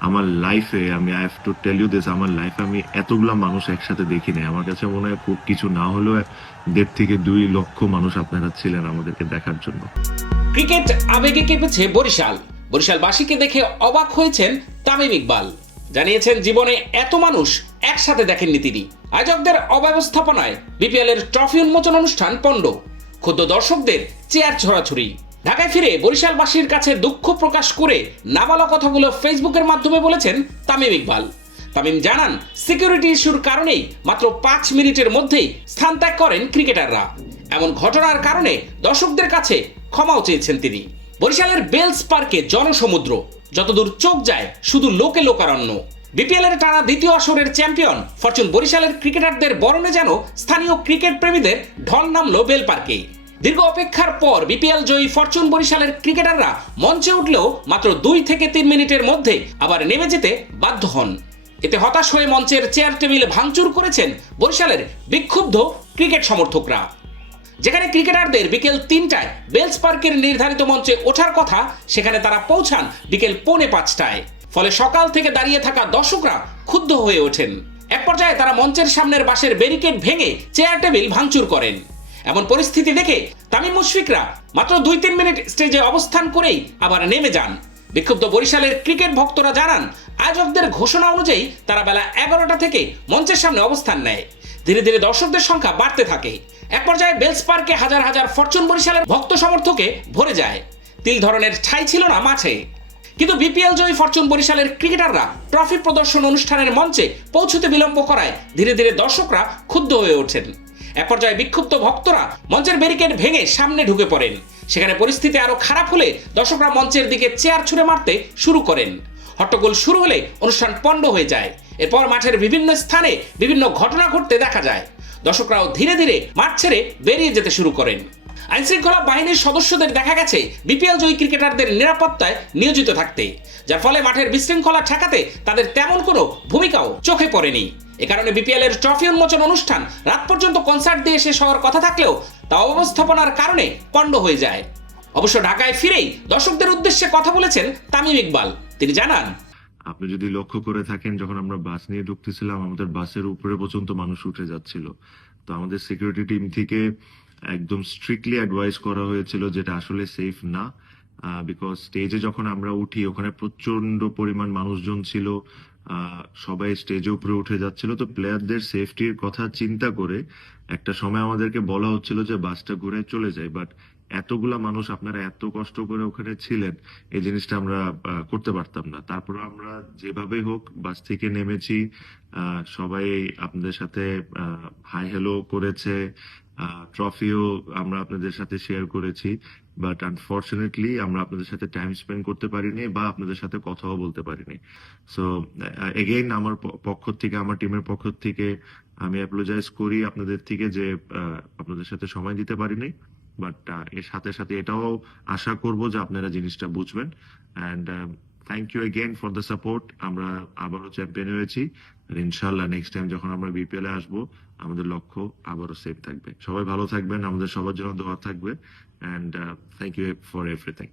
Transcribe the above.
আমার লাইফে আমি I have to tell you this আমার লাইফে আমি এতগুলা মানুষ একসাথে দেখি নাই আমার কাছে মনে হয় খুব কিছু না হলেও দেড় থেকে দুই লক্ষ মানুষ আপনারা ছিলেন আমাদেরকে দেখার জন্য। ক্রিকেট আবেগে কেঁপেছে বরিশাল। বরিশাল বরিশালবাসীকে দেখে অবাক হয়েছেন তামিম ইকবাল। জানিয়েছেন, জীবনে এত মানুষ একসাথে দেখেননি তিনি। আয়োজকদের অব্যবস্থাপনায় বিপিএল এর ট্রফি উন্মোচন অনুষ্ঠান পণ্ড। ক্ষুদ্র দর্শকদের চেয়ার ছড়াছড়ি। ঢাকায় ফিরে বরিশালবাসীর কাছে দুঃখ প্রকাশ করে না বলা কথাগুলো ফেসবুকের মাধ্যমে বলেছেন তামিম ইকবাল। তামিম জানান, সিকিউরিটি ইস্যুর কারণেই মাত্র পাঁচ মিনিটের মধ্যেই স্থান ত্যাগ করেন ক্রিকেটাররা। এমন ঘটনার কারণে দর্শকদের কাছে ক্ষমাও চেয়েছেন তিনি। বরিশালের বেলস পার্কে জনসমুদ্র, যতদূর চোখ যায় শুধু লোকে লোকারণ্য। বিপিএল এর টানা দ্বিতীয় আসরের চ্যাম্পিয়ন ফরচুন বরিশালের ক্রিকেটারদের বরণে যেন স্থানীয় ক্রিকেট প্রেমীদের ঢল নামলো বেল পার্কে দীর্ঘ অপেক্ষার পর বিপিএল জয়ী ফরচুন বরিশালের ক্রিকেটাররা মঞ্চে উঠলেও মাত্র দুই থেকে তিন মিনিটের মধ্যে আবার নেমে যেতে বাধ্য হন। এতে হতাশ হয়ে মঞ্চের চেয়ার টেবিল ভাঙচুর করেছেন বরিশালের বিক্ষুব্ধ ক্রিকেট সমর্থকরা। যেখানে ক্রিকেটারদের বিকেল তিনটায় বেলস পার্কের নির্ধারিত মঞ্চে ওঠার কথা, সেখানে তারা পৌঁছান বিকেল পৌনে পাঁচটায়। ফলে সকাল থেকে দাঁড়িয়ে থাকা দর্শকরা ক্ষুব্ধ হয়ে ওঠেন। এক পর্যায়ে তারা মঞ্চের সামনের বাসের ব্যারিকেড ভেঙে চেয়ার টেবিল ভাঙচুর করেন। এমন পরিস্থিতি দেখে তামিম মুশফিকরা মাত্র দুই তিন মিনিট স্টেজে অবস্থান করেই আবার নেমে যান। বিক্ষুব্ধ বরিশালের ক্রিকেট ভক্তরা জানান, আয়োজকদের ঘোষণা অনুযায়ী তারা বেলা এগারোটা থেকে মঞ্চের সামনে অবস্থান নেয়। ধীরে ধীরে দর্শকদের সংখ্যা বাড়তে থাকে। এক পর্যায়ে বেলস পার্কে হাজার হাজার ফরচুন বরিশালের ভক্ত সমর্থকে ভরে যায়। তিল ধরনের ছাই ছিল না মাঠে। কিন্তু বিপিএল জয়ী ফরচুন বরিশালের ক্রিকেটাররা ট্রফি প্রদর্শন অনুষ্ঠানের মঞ্চে পৌঁছতে বিলম্ব করায় ধীরে ধীরে দর্শকরা ক্ষুব্ধ হয়ে ওঠেন। এক পর্যায়ে বিক্ষুব্ধ ভক্তরা মঞ্চের ব্যারিকেড ভেঙে সামনে ঢুকে পড়েন। সেখানে পরিস্থিতি আরও খারাপ হলে দর্শকরা মঞ্চের দিকে চেয়ার ছুঁড়ে মারতে শুরু করেন। হট্টগোল শুরু হলে অনুষ্ঠান পণ্ড হয়ে যায়। এরপর মাঠের বিভিন্ন স্থানে বিভিন্ন ঘটনা ঘটতে দেখা যায়। দর্শকরাও ধীরে ধীরে মাঠ ছেড়ে বেরিয়ে যেতে শুরু করেন। আইনশৃঙ্খলা বাহিনীর সদস্যদের দেখা গেছে বিপিএল জয়ী ক্রিকেটারদের নিরাপত্তায় নিয়োজিত থাকতে, যার ফলে মাঠের বিশৃঙ্খলা ঠেকাতে তাদের তেমন কোনো ভূমিকাও চোখে পড়েনি। এ কারণে বিপিএল এর ট্রফি উন্মোচন অনুষ্ঠান রাত পর্যন্ত কনসার্ট দিয়ে শেষ হওয়ার কথা থাকলেও তা অব্যবস্থাপনার কারণে পণ্ড হয়ে যায়। অবশ্য ঢাকায় ফিরেই দর্শকদের উদ্দেশ্যে কথা বলেছেন তামিম ইকবাল। তিনি জানান, আপনি যদি লক্ষ্য করে থাকেন, যখন আমরা বাস নিয়ে ঢুকতেছিলাম, আমাদের বাসের উপরে পর্যন্ত মানুষ উঠে যাচ্ছিল। তো আমাদের সিকিউরিটি টিম থেকে একদম স্ট্রিক্টলি অ্যাডভাইস করা হয়েছিল যেটা আসলে সেফ না বিকজ স্টেজে যখন আমরা উঠি, ওখানে প্রচণ্ড পরিমাণ মানুষজন ছিল সবাই স্টেজে উপরে উঠে যাচ্ছিল। তো প্লেয়ারদের সেফটির কথা চিন্তা করে একটা সময় আমাদেরকে বলা হচ্ছিল যে বাসটা ঘুরে চলে যায় বাট এতগুলা মানুষ, আপনারা এত কষ্ট করে ওখানে ছিলেন, এই জিনিসটা আমরা করতে পারতাম না। তারপর আমরা যেভাবে হোক বাস থেকে নেমেছি সবাই আপনাদের সাথে হাই হ্যালো করেছে ট্রফিও আমরা আপনাদের সাথে শেয়ার করেছি বাট আনফর্চুনেটলি আমরা আপনাদের সাথে টাইম স্পেন্ড করতে পারিনি বা আপনাদের সাথে কথাও বলতে পারিনি। সো এগেইন আমার পক্ষ থেকে, আমার টিমের পক্ষ থেকে আমি অ্যাপোলোজাইজ করি আপনাদের থেকে যে আপনাদের সাথে সময় দিতে পারিনি বাট এর সাথে সাথে এটাও আশা করব যে আপনারা জিনিসটা বুঝবেন and thank you again for the support আমরা আবারও চ্যাম্পিয়ন হয়েছি। আর ইনশাল্লাহ নেক্সট টাইম যখন আমরা বিপিএল এ আসব, আমাদের লক্ষ্য আবারও সেফ থাকবে। সবাই ভালো থাকবেন। আমাদের সবার জন্য দোয়া থাকবে। And thank you for everything